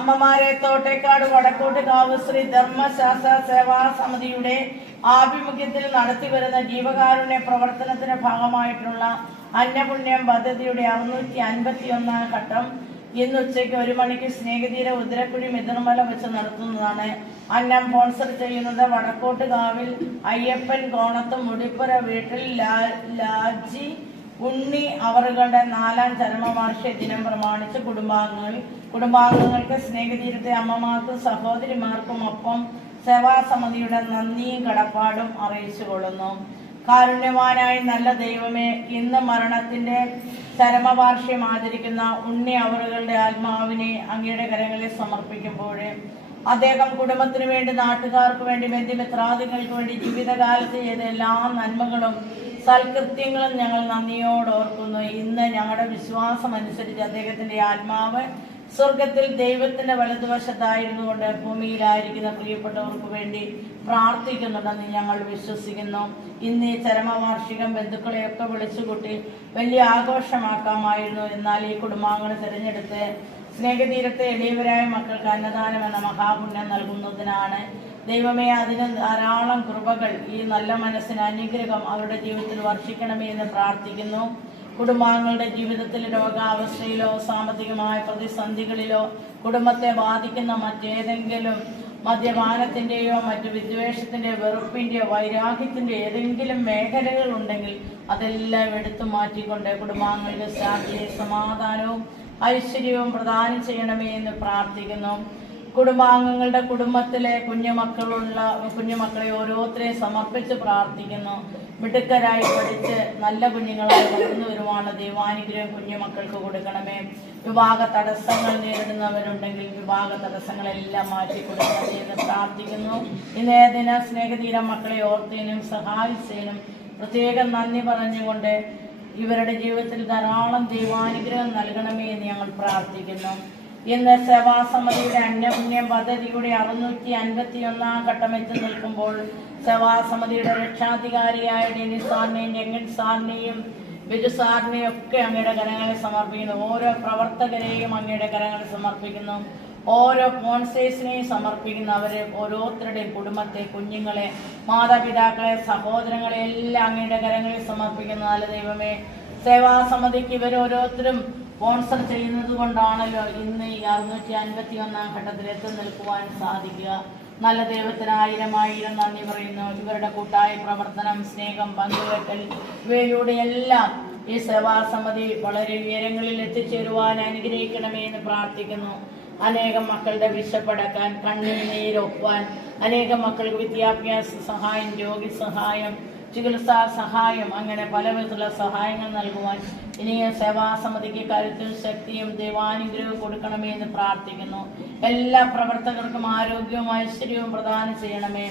അമ്മമാരെ തോട്ടേക്കാട് വടക്കോട്ടുകാവ് ശ്രീ ധർമ്മശാസ്ത്ര സേവാ സമിതിയുടെ ആഭിമുഖ്യത്തിൽ നടത്തിവരുന്ന ജീവകാരുണ്യ പ്രവർത്തനത്തിന്റെ ഭാഗമായിട്ടുള്ള അന്നപുണ്യം പദ്ധതിയുടെ 651 ഘട്ടം ഇന്ന് ഉച്ചയ്ക്ക് 1 മണിക്ക് സ്നേഹതീര ഉദരക്കുഴി മിതിർമല വെച്ച് നടത്തുന്നതാണ്. അന്നം സ്പോൺസർ ചെയ്യുന്നത് വടക്കോട്ടുകാവിൽ അയ്യപ്പൻ കോണത്ത് മുടിപ്പുര വീട്ടിൽ ലാജി ഉണ്ണി അവറുകളുടെ 4ാം ചരമവാർഷിക ദിനം പ്രമാണിച്ച് കുടുംബാംഗങ്ങൾക്ക് സ്നേഹതീരത്തെ അമ്മമാർക്കും സഹോദരിമാർക്കും ഒപ്പം സേവാസമിതിയുടെ നന്ദിയും കടപ്പാടും അറിയിച്ചുകൊള്ളുന്നു. കാരുണ്യവാനായ നല്ല ദൈവമേ, ഇന്ന് മരണത്തിന്റെ ചരമവാർഷികം ആചരിക്കുന്ന ഉണ്ണി അവറുകളുടെ ആത്മാവിനെ അങ്ങയുടെ കരങ്ങളിൽ സമർപ്പിക്കുമ്പോൾ അദ്ദേഹം കുടുംബത്തിനു വേണ്ടി, നാട്ടുകാർക്ക് വേണ്ടി, ബന്ധുമിത്രാദികൾക്ക് വേണ്ടി ജീവിതകാലത്ത് ചെയ്ത എല്ലാ നന്മകളും സൽകൃത്യങ്ങളും ഞങ്ങൾ നന്ദിയോട് ഓർക്കുന്നു. ഇന്ന് ഞങ്ങളുടെ വിശ്വാസം അനുസരിച്ച് അദ്ദേഹത്തിന്റെ ആത്മാവ് സ്വർഗത്തിൽ ദൈവത്തിന്റെ വലതുവശത്തായിരുന്നു കൊണ്ട് ഭൂമിയിലായിരിക്കുന്ന പ്രിയപ്പെട്ടവർക്ക് വേണ്ടി പ്രാർത്ഥിക്കുന്നുണ്ടെന്ന് ഞങ്ങൾ വിശ്വസിക്കുന്നു. ഇന്ന് ഈ ചരമവാർഷികം ബന്ധുക്കളെയൊക്കെ വിളിച്ചുകൂട്ടി വലിയ ആഘോഷമാക്കാമായിരുന്നു. എന്നാൽ ഈ കുടുംബാംഗങ്ങൾ തിരഞ്ഞെടുത്ത് സ്നേഹതീരത്തെ എളിയവരായ മക്കൾക്ക് അന്നദാനം എന്ന മഹാപുണ്യം നൽകുന്നതിനാണ്. ദൈവമേ, അതിന് ധാരാളം കൃപകൾ, ഈ നല്ല മനസ്സിന് അനുഗ്രഹം അവരുടെ ജീവിതത്തിൽ വർഷിക്കണമേ എന്ന് പ്രാർത്ഥിക്കുന്നു. കുടുംബാംഗങ്ങളുടെ ജീവിതത്തിൽ രോഗാവസ്ഥയിലോ സാമ്പത്തികമായ പ്രതിസന്ധികളിലോ കുടുംബത്തെ ബാധിക്കുന്ന മറ്റേതെങ്കിലും മദ്യപാനത്തിന്റെയോ മറ്റു വിദ്വേഷത്തിന്റെയോ വെറുപ്പിന്റെയോ വൈരാഗ്യത്തിന്റെയോ ഏതെങ്കിലും മേഖലകൾ ഉണ്ടെങ്കിൽ അതെല്ലാം എടുത്തു മാറ്റിക്കൊണ്ട് കുടുംബാംഗങ്ങൾക്ക് ശാന്തിയും സമാധാനവും ഐശ്വര്യവും പ്രദാനം ചെയ്യണമേ എന്ന് പ്രാർത്ഥിക്കുന്നു. കുടുംബാംഗങ്ങളുടെ കുടുംബത്തിലെ കുഞ്ഞുമക്കളെ ഓരോരുത്തരെയും സമർപ്പിച്ച് പ്രാർത്ഥിക്കുന്നു. മിടുക്കരായി പഠിച്ച് നല്ല കുഞ്ഞുങ്ങളായി വളർന്നു വരുവാനുള്ള ദൈവാനുഗ്രഹം കുഞ്ഞുമക്കൾക്ക് കൊടുക്കണമേ. വിവാഹ തടസ്സങ്ങൾ നേരിടുന്നവരുണ്ടെങ്കിൽ വിവാഹ തടസ്സങ്ങളെല്ലാം മാറ്റി കൊടുക്കണമേ എന്ന് പ്രാർത്ഥിക്കുന്നു. ഇന്നേ ദിന സ്നേഹതീരം മക്കളെ ഓർത്തതിനും സഹായിച്ചതിനും പ്രത്യേകം നന്ദി പറഞ്ഞുകൊണ്ട് ഇവരുടെ ജീവിതത്തിൽ ധാരാളം ദൈവാനുഗ്രഹം നൽകണമേ എന്ന് ഞങ്ങൾ പ്രാർത്ഥിക്കുന്നു. ഇന്ന് സേവാസമിതിയുടെ അന്നപുണ്യം പദ്ധതിയുടെ 651 ഘട്ടം എത്തി നിൽക്കുമ്പോൾ സേവാസമിതിയുടെ രക്ഷാധികാരിയായ ഡെനിസ് സാറിനെയും ജംഗൻ സാറിനെയും ബിജു സാറിനെയും ഒക്കെ അങ്ങയുടെ കരങ്ങളിൽ സമർപ്പിക്കുന്നു. ഓരോ പ്രവർത്തകരെയും അങ്ങയുടെ കരങ്ങളിൽ സമർപ്പിക്കുന്നു. ഓരോ സ്പോൺസേഴ്സിനെയും സമർപ്പിക്കുന്നു. അവരെ ഓരോരുത്തരുടെയും കുടുംബത്തെ, കുഞ്ഞുങ്ങളെ, മാതാപിതാക്കളെ, സഹോദരങ്ങളെ എല്ലാം അങ്ങയുടെ കരങ്ങളിൽ സമർപ്പിക്കുന്നു. നല്ല ദൈവമേ, സേവാസമിതിക്ക് ഇവരോരോരുത്തരും സ്പോൺസർ ചെയ്യുന്നത് കൊണ്ടാണല്ലോ ഇന്ന് ഈ 651 ഘട്ടത്തിൽ എത്തി നിൽക്കുവാൻ സാധിക്കുക. നല്ല ദൈവത്തിന് 1000 നന്ദി പറയുന്നു. ഇവരുടെ കൂട്ടായ പ്രവർത്തനം, സ്നേഹം, പങ്കുവെക്കൽ ഇവയിലൂടെ എല്ലാം ഈ സേവാസമിതി വളരെ ഉയരങ്ങളിൽ എത്തിച്ചേരുവാൻ അനുഗ്രഹിക്കണമേ എന്ന് പ്രാർത്ഥിക്കുന്നു. അനേകം മക്കളുടെ വിശപ്പടക്കാൻ, കണ്ണുനീരൊപ്പാൻ, അനേകം മക്കൾക്ക് വിദ്യാഭ്യാസ സഹായം, രോഗി സഹായം, ചികിത്സാ സഹായം, അങ്ങനെ പല വിധത്തിലുള്ള സഹായങ്ങൾ നൽകുവാൻ ഇനി സേവാസമിതിക്ക് കരുത്തും ശക്തിയും ദൈവാനുഗ്രഹവും കൊടുക്കണമേ എന്ന് പ്രാർത്ഥിക്കുന്നു. എല്ലാ പ്രവർത്തകർക്കും ആരോഗ്യവും ഐശ്വര്യവും പ്രദാനം ചെയ്യണമേ.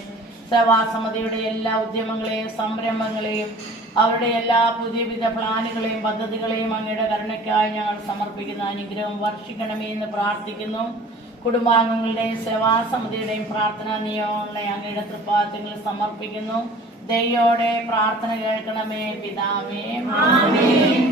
സേവാസമിതിയുടെ എല്ലാ ഉദ്യമങ്ങളെയും സംരംഭങ്ങളെയും അവരുടെ എല്ലാ പുതിയവിധ പ്ലാനുകളെയും പദ്ധതികളെയും അങ്ങയുടെ കരുണയ്ക്കായി ഞങ്ങൾ സമർപ്പിക്കുന്ന അനുഗ്രഹം വർഷിക്കണമേ എന്ന് പ്രാർത്ഥിക്കുന്നു. കുടുംബാംഗങ്ങളുടെയും സേവാസമിതിയുടെയും പ്രാർത്ഥനാ നിയോഗങ്ങളെ അങ്ങയുടെ തൃപ്പാദങ്ങളിൽ സമർപ്പിക്കുന്നു. ദൈവയോടെ പ്രാർത്ഥന കേൾക്കണമേ പിതാവേ.